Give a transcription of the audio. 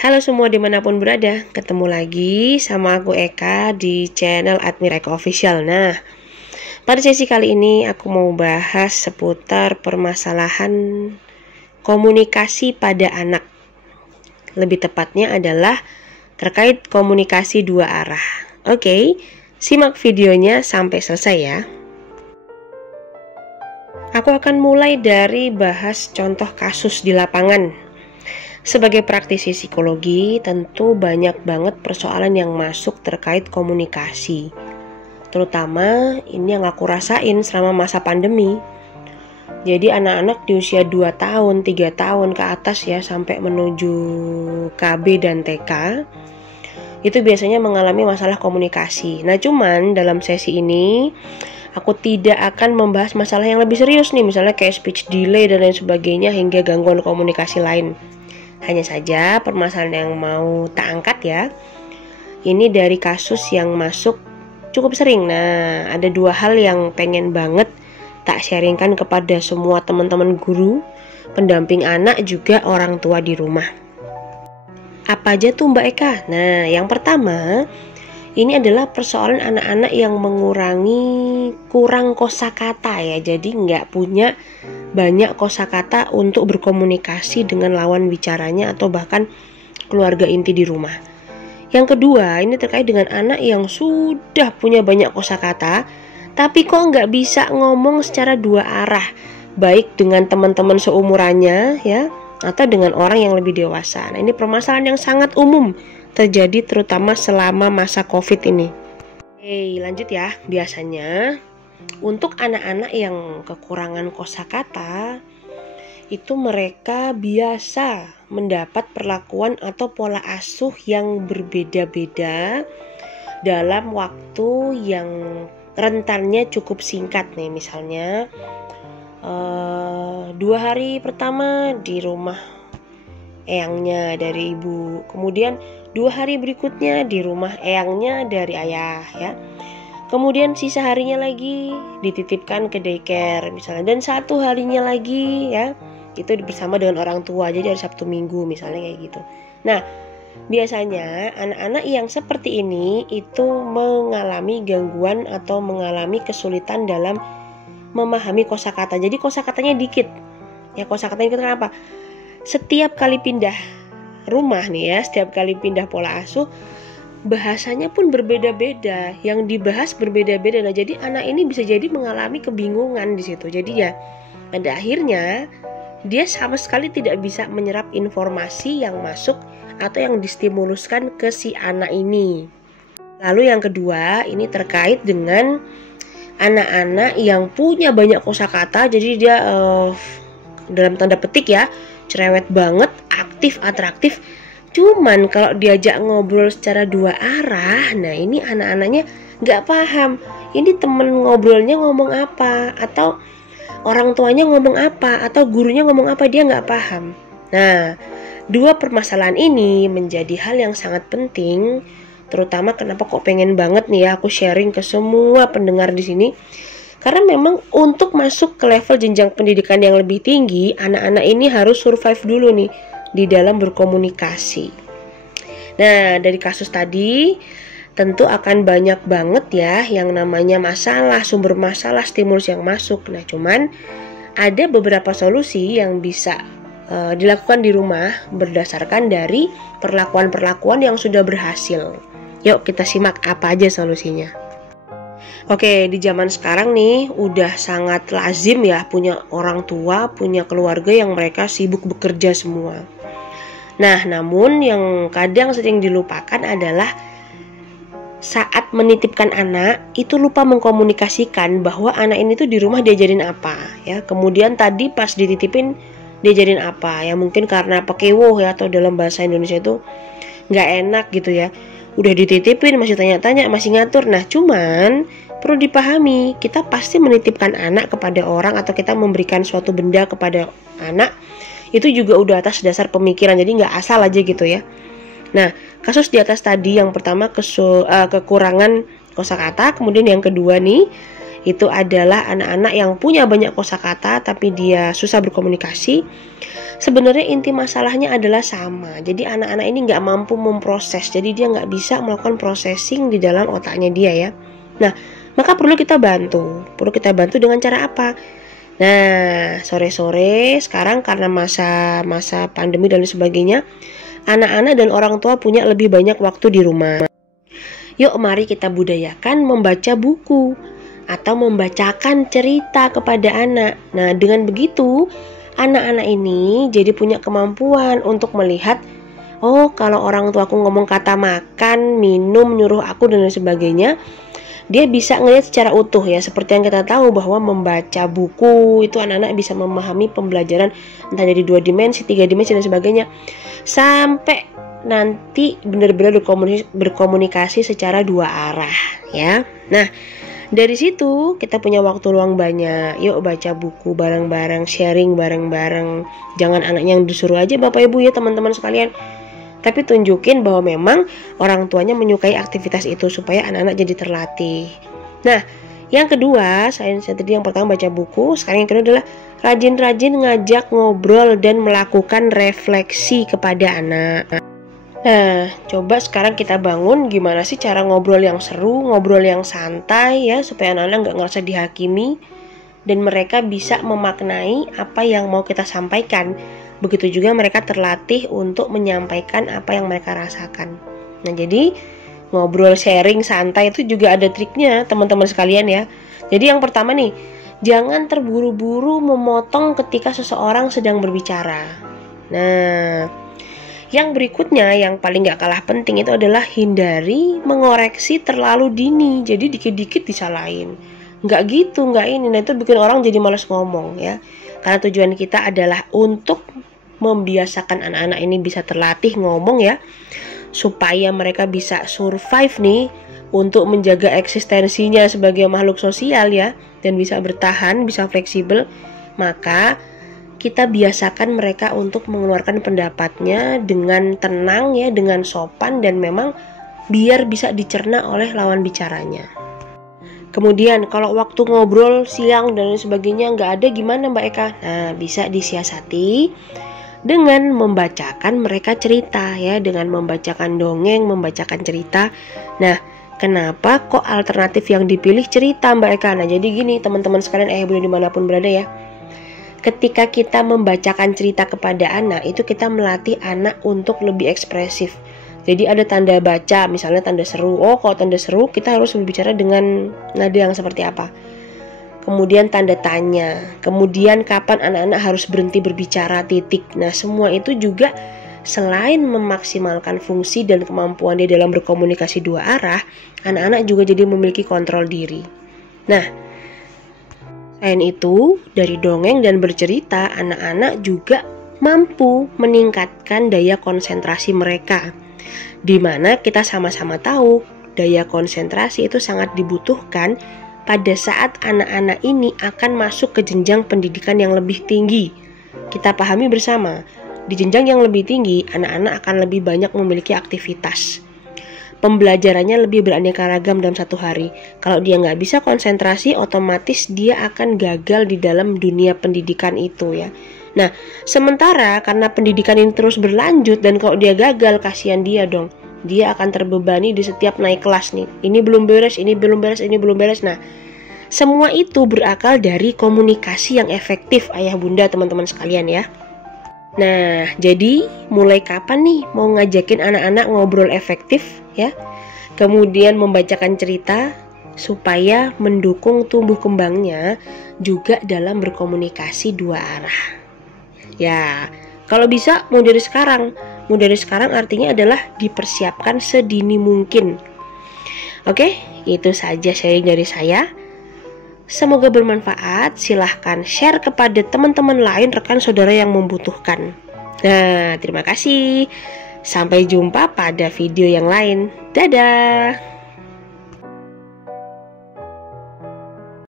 Halo semua dimanapun berada, ketemu lagi sama aku Eka di channel Admira Eka Official. Nah, pada sesi kali ini aku mau bahas seputar permasalahan komunikasi pada anak. Lebih tepatnya adalah terkait komunikasi dua arah. Oke, simak videonya sampai selesai ya. Aku akan mulai dari bahas contoh kasus di lapangan. Sebagai praktisi psikologi, tentu banyak banget persoalan yang masuk terkait komunikasi. Terutama ini yang aku rasain selama masa pandemi. Jadi anak-anak di usia 2 tahun, 3 tahun ke atas ya, sampai menuju KB dan TK, itu biasanya mengalami masalah komunikasi. Nah cuman dalam sesi ini, aku tidak akan membahas masalah yang lebih serius nih, misalnya kayak speech delay dan lain sebagainya hingga gangguan komunikasi lain. Hanya saja permasalahan yang mau tak angkat ya, ini dari kasus yang masuk cukup sering. Nah, ada dua hal yang pengen banget tak sharingkan kepada semua teman-teman guru, pendamping anak, juga orang tua di rumah. Apa aja tuh Mbak Eka? Nah, yang pertama, ini adalah persoalan anak-anak yang kurang kosakata ya. Jadi nggak punya banyak kosakata untuk berkomunikasi dengan lawan bicaranya atau bahkan keluarga inti di rumah. Yang kedua, ini terkait dengan anak yang sudah punya banyak kosakata, tapi kok nggak bisa ngomong secara dua arah, baik dengan teman-teman seumurannya ya, atau dengan orang yang lebih dewasa. Nah, ini permasalahan yang sangat umum terjadi terutama selama masa COVID ini. Oke, lanjut ya. Biasanya untuk anak-anak yang kekurangan kosakata, itu mereka biasa mendapat perlakuan atau pola asuh yang berbeda-beda dalam waktu yang rentannya cukup singkat nih. Misalnya 2 hari pertama di rumah eyangnya dari ibu, kemudian 2 hari berikutnya di rumah eyangnya dari ayah ya. Kemudian sisa harinya lagi dititipkan ke daycare misalnya, dan 1 harinya lagi ya itu bersama dengan orang tua, jadi hari Sabtu Minggu misalnya kayak gitu. Nah, biasanya anak-anak yang seperti ini itu mengalami gangguan atau mengalami kesulitan dalam memahami kosakata. Jadi kosakatanya dikit. Ya, kosakatanya dikit kenapa? Setiap kali pindah rumah nih ya, setiap kali pindah pola asuh, bahasanya pun berbeda-beda, yang dibahas berbeda-beda. Nah, jadi anak ini bisa jadi mengalami kebingungan di situ. Jadi ya, pada akhirnya dia sama sekali tidak bisa menyerap informasi yang masuk atau yang distimuluskan ke si anak ini. Lalu yang kedua, ini terkait dengan anak-anak yang punya banyak kosakata. Jadi dia dalam tanda petik ya, cerewet banget, aktif, atraktif. Cuman kalau diajak ngobrol secara dua arah, nah ini anak-anaknya nggak paham. Ini temen ngobrolnya ngomong apa, atau orang tuanya ngomong apa, atau gurunya ngomong apa, dia nggak paham. Nah, dua permasalahan ini menjadi hal yang sangat penting. Terutama kenapa kok pengen banget nih ya aku sharing ke semua pendengar di sini. Karena memang untuk masuk ke level jenjang pendidikan yang lebih tinggi, anak-anak ini harus survive dulu nih di dalam berkomunikasi. Nah, dari kasus tadi tentu akan banyak banget ya yang namanya masalah, sumber masalah, stimulus yang masuk. Nah, cuman ada beberapa solusi yang bisa dilakukan di rumah berdasarkan dari perlakuan-perlakuan yang sudah berhasil. Yuk kita simak apa aja solusinya. Oke, di zaman sekarang nih udah sangat lazim ya punya orang tua, punya keluarga yang mereka sibuk bekerja semua. Nah, namun yang kadang sering dilupakan adalah saat menitipkan anak itu lupa mengkomunikasikan bahwa anak ini tuh di rumah diajarin apa ya. Kemudian tadi pas dititipin diajarin apa ya, mungkin karena pekewoh ya, atau dalam bahasa Indonesia itu nggak enak gitu ya. Udah dititipin masih tanya-tanya, masih ngatur. Nah, cuman perlu dipahami, kita pasti menitipkan anak kepada orang atau kita memberikan suatu benda kepada anak itu juga udah atas dasar pemikiran, jadi nggak asal aja gitu ya. Nah, kasus di atas tadi yang pertama kekurangan kosakata, kemudian yang kedua nih itu adalah anak-anak yang punya banyak kosakata tapi dia susah berkomunikasi. Sebenarnya inti masalahnya adalah sama. Jadi anak-anak ini nggak mampu memproses, jadi dia nggak bisa melakukan processing di dalam otaknya dia ya. Nah, maka perlu kita bantu. Perlu kita bantu dengan cara apa? Nah, sore-sore sekarang karena masa pandemi dan sebagainya, anak-anak dan orang tua punya lebih banyak waktu di rumah. Yuk mari kita budayakan membaca buku atau membacakan cerita kepada anak. Nah, dengan begitu anak-anak ini jadi punya kemampuan untuk melihat, oh kalau orang tua aku ngomong kata makan, minum, nyuruh aku dan lain sebagainya, dia bisa ngelihat secara utuh ya. Seperti yang kita tahu bahwa membaca buku itu anak-anak bisa memahami pembelajaran entah dari 2 dimensi, 3 dimensi dan sebagainya, sampai nanti benar-benar berkomunikasi secara 2 arah ya. Nah, dari situ kita punya waktu luang banyak. Yuk baca buku bareng-bareng, sharing bareng-bareng. Jangan anaknya yang disuruh aja Bapak Ibu ya teman-teman sekalian. Tapi tunjukin bahwa memang orang tuanya menyukai aktivitas itu supaya anak-anak jadi terlatih. Nah, yang kedua, saya tadi yang pertama baca buku, sekarang yang kedua adalah rajin-rajin ngajak ngobrol dan melakukan refleksi kepada anak. Nah, coba sekarang kita bangun gimana sih cara ngobrol yang seru, ngobrol yang santai ya, supaya anak-anak nggak ngerasa dihakimi dan mereka bisa memaknai apa yang mau kita sampaikan. Begitu juga mereka terlatih untuk menyampaikan apa yang mereka rasakan. Nah, jadi ngobrol sharing santai itu juga ada triknya teman-teman sekalian ya. Jadi yang pertama nih, jangan terburu-buru memotong ketika seseorang sedang berbicara. Nah, yang berikutnya yang paling gak kalah penting itu adalah hindari mengoreksi terlalu dini. Jadi dikit-dikit disalahin. Nggak gitu, nggak ini. Nah, itu bikin orang jadi malas ngomong ya. Karena tujuan kita adalah untuk membiasakan anak-anak ini bisa terlatih ngomong ya, supaya mereka bisa survive nih untuk menjaga eksistensinya sebagai makhluk sosial ya, dan bisa bertahan, bisa fleksibel. Maka kita biasakan mereka untuk mengeluarkan pendapatnya dengan tenang ya, dengan sopan, dan memang biar bisa dicerna oleh lawan bicaranya. Kemudian kalau waktu ngobrol siang dan sebagainya nggak ada, gimana Mbak Eka? Nah, bisa disiasati dengan membacakan mereka cerita ya, dengan membacakan dongeng, membacakan cerita. Nah, kenapa kok alternatif yang dipilih cerita Mbak Eka? Nah, jadi gini teman-teman sekalian, ibu dimanapun berada ya. Ketika kita membacakan cerita kepada anak, itu kita melatih anak untuk lebih ekspresif. Jadi ada tanda baca, misalnya tanda seru. Oh, kalau tanda seru kita harus berbicara dengan nada yang seperti apa. Kemudian tanda tanya. Kemudian kapan anak-anak harus berhenti berbicara, titik. Nah, semua itu juga selain memaksimalkan fungsi dan kemampuan dia dalam berkomunikasi 2 arah, anak-anak juga jadi memiliki kontrol diri. Nah, selain itu, dari dongeng dan bercerita, anak-anak juga mampu meningkatkan daya konsentrasi mereka. Di mana kita sama-sama tahu, daya konsentrasi itu sangat dibutuhkan pada saat anak-anak ini akan masuk ke jenjang pendidikan yang lebih tinggi. Kita pahami bersama, di jenjang yang lebih tinggi, anak-anak akan lebih banyak memiliki aktivitas. Pembelajarannya lebih beraneka ragam dalam 1 hari. Kalau dia nggak bisa konsentrasi, otomatis dia akan gagal di dalam dunia pendidikan itu ya. Nah, sementara karena pendidikan ini terus berlanjut dan kalau dia gagal, kasihan dia dong. Dia akan terbebani di setiap naik kelas nih. Ini belum beres, ini belum beres, ini belum beres. Nah, semua itu berakal dari komunikasi yang efektif ayah bunda teman-teman sekalian ya. Nah, jadi mulai kapan nih mau ngajakin anak-anak ngobrol efektif ya? Kemudian membacakan cerita supaya mendukung tumbuh kembangnya juga dalam berkomunikasi 2 arah. Ya, kalau bisa mau dari sekarang. Mau dari sekarang artinya adalah dipersiapkan sedini mungkin. Oke, itu saja sharing dari saya. Semoga bermanfaat. Silahkan share kepada teman-teman lain, rekan saudara yang membutuhkan. Nah, terima kasih. Sampai jumpa pada video yang lain. Dadah.